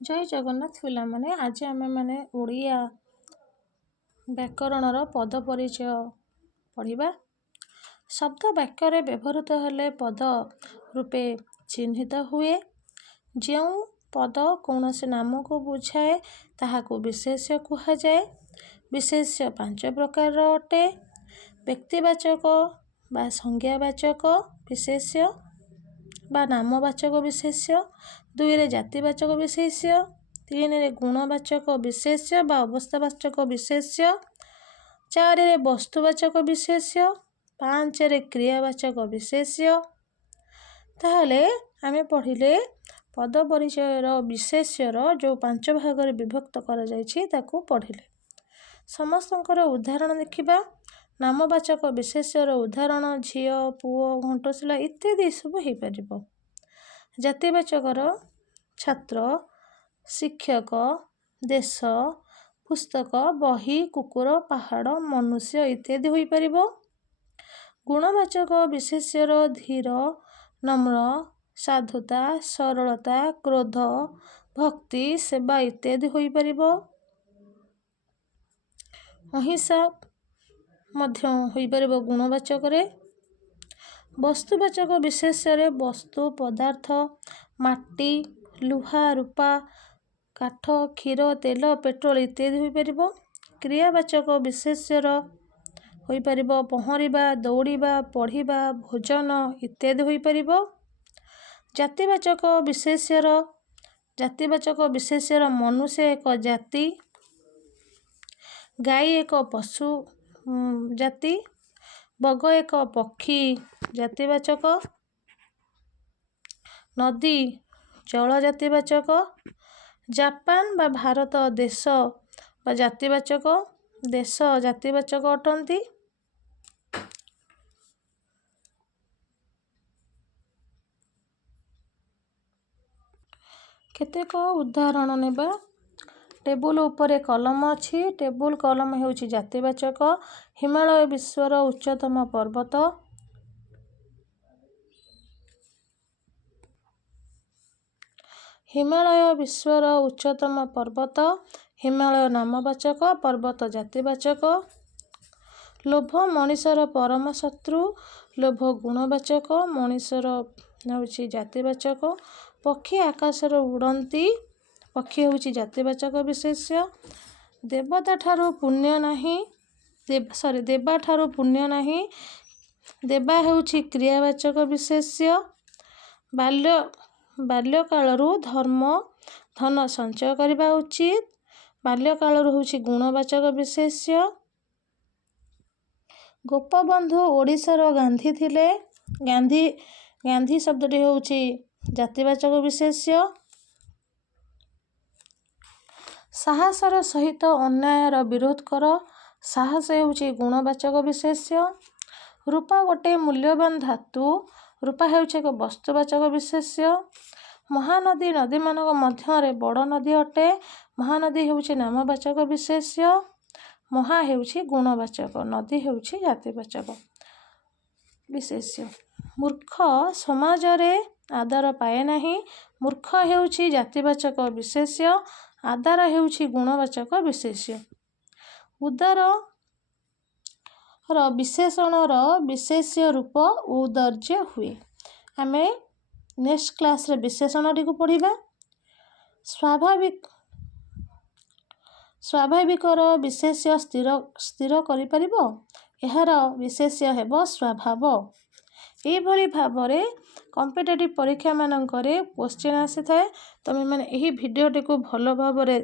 जय जगन्नाथ पिलामाने आज आमे माने ओडिया व्याकरणर पद परिचय पढ़िबा। शब्द वाक्य रे व्यवहृत हेले पद रूपे चिन्हित हुए। जो पद कौनसी नाम को बुझाए ताहाको विशेष्य कुहा जाए। विशेष्य 5 प्रकार अटे। व्यक्तिवाचक बा संज्ञावाचक विशेष्य बा नामवाचक विशेष्य, 2 रे जातिवाचक विशेष्य, 3 रे गुणवाचक विशेष्य बा अवस्थावाचक विशेष्य, 4 रे वस्तुवाचक विशेष्य, 5 रे क्रियावाचक विशेष्य। ताहले आमे पढ़िले पद परिचयर विशेष्यर जो 5 भाग रे विभक्त करा जायछि ताकू पढ़िले। समस्तंकर उदाहरण देखिबा। नामवाचक विशेष्यर उदाहरण झियो, पुओ, घंटशिला इत्यादि सब हो पारिबो। जातिवाचकर छात्र, शिक्षक, देश, पुस्तक, बही, कुकुर, पहाड़, मनुष्य इत्यादि हो पारिबो। गुणवाचक विशेष्यर धीर, नम्र, साधुता, सरलता, क्रोध, भक्ति, सेवा इत्यादि हो पारिबो। अहिंसा मध्य हो पारिबो गुणवाचक रे। वस्तुवाचक विशेष्य वस्तु, पदार्थ, माटी, लुहा, रूपा, काठ, क्षीर, तेल, पेट्रोल इत्यादि हो पारिबो। क्रियावाचक विशेष्यर हो पारिबो पहरिबा, दौड़िबा, पढ़िबा, भोजन इत्यादि हो पारिबो। जातिवाचक विशेष्यर मनुष्य एक जाति, गाई एक पशु जाति, बग एक पक्षी जातिवाचक, नदी जल जातिवाचक, जापान बा भारत देश बा जातिवाचक, देश जातिवाचक अटंती। केतेक उदाहरण नेबा। टेबुल उपरे कलम अछि। टेबुल कलम हेउछि जातिवाचक। हिमालय विश्वर उच्चतम पर्वत। हिमालय विश्वर उच्चतम पर्वत। हिमालय नामवाचक, पर्वत जातिवाचक। लोभ मनीषर परम शत्रु। लोभ गुणवाचक, मनीषर हेउछि जातिवाचक। पक्षी आकाशर उड़ंती। पक्षी हेउछि जातिवाचक विशेष्य। देवता ठारू पुण्य नाही। देवा ठारू पुण्य नाही। देवा हेउछि क्रियावाचक विशेष्य। बाल्यकालरू धर्म धन संचय करिबा उचित। बाल्यकालरू हेउछि गुणवाचक विशेष्य। गोपबंधु ओडिशार गांधी थिले। गांधी शब्दटी हेउछि जातिवाचक विशेष्य। साहसर सहित अन्यायर विरोध कर। साहस हेउछि गुणवाचक विशेष्य। रूपा गोटे मूल्यवान धातु। रूपा हेउछि एक वस्तुवाचक विशेष्य। महानदी नदीमानक मध्यरे बड़ नदी अटे। महानदी हेउछि नामवाचक विशेष्य। महा हेउछि गुणवाचक, नदी हेउछि जातिवाचक विशेष्य। मूर्ख समाजरे आदर पाए नाही। मूर्ख हेउछि जातिवाचक विशेष्य। आदर हेउछि गुणवाचक विशेष्य। उदार विशेषणर विशेष्य रूप उदर्य हुए। आमे नेक्स्ट क्लास रे विशेषणटी को पढ़िबा। स्वाभाविकर विशेष्य स्थिर करि परिबो। एहार विशेष्य हेबो स्वभाव। एई भली भाबरे कॉम्पिटिटिव परीक्षा मानकरे क्वेश्चन आसी थाए। तमे माने एही भिडियोटी को भलो भाबरे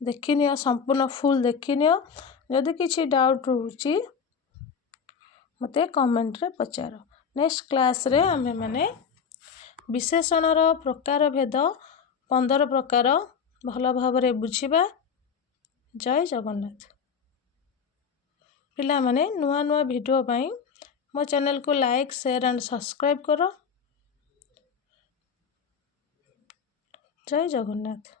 देखिनियो, संपूर्ण फुल देखिनियो। यदि किछि डाउट रहउची मते कमेंट रे पचारो। नेक्स्ट क्लास रे आमे माने विशेषणर प्रकार भेद 15 प्रकार भलो भाबरे बुझिबा। जय जगन्नाथ। पिला माने नुआ नुआ वीडियो पाई मो चैनल को लाइक, शेयर एंड सब्सक्राइब करो। जय जगन्नाथ।